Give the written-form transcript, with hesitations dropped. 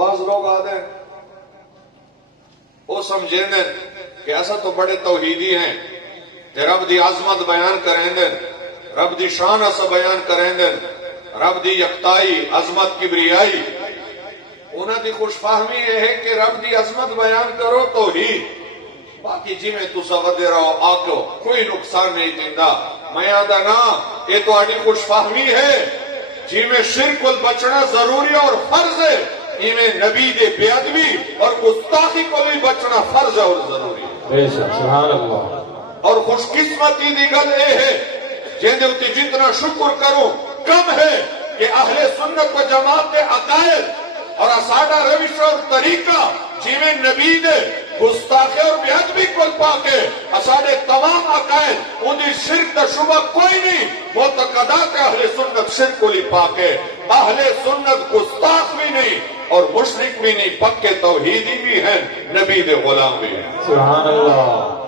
بعض لوگ آتے ہیں وہ سمجھیں دیں کہ ایسا تو بڑے توحیدی ہیں تے رب دی عظمت بیان کریں دیں، رب دی شان اسا بیان کریں دیں، رب دی یکتائی عظمت کبریائی، انہاں دی خوش فہمی یہ ہے کہ رب دی عظمت بیان کرو توحید، باقی جی میں تو سودے رہو آکو کوئی نقصان نہیں دیندہ۔ میں آدھا نا یہ تو آڑی خوش فہمی ہے جی میں شرک کو بچنا ضروری اور فرض ہے، میں نبی دے بے ادبی اور گستاخی کو بھی بچنا فرض ہے اور ضروری ہے۔ سبحان اللہ۔ اور خوش قسمتی دی گل یہ ہے جن دے جتنا شکر کروں کم ہے کہ اہل سنت و جماعت کے عقائد اور اساڈا روش اور طریقہ جی میں نبی دے گستاخی اور بے ادبی کو پا کے اساڈے تمام عقائد ان دی شرک دا شبہ کوئی نہیں، معتقدات اہل سنت شرک کو لی پا کے اہل سنت گستاخ بھی نہیں اور مشرک بھی نہیں، پکے توحیدی بھی ہیں، نبی دے غلام بھی ہیں۔ سبحان اللہ۔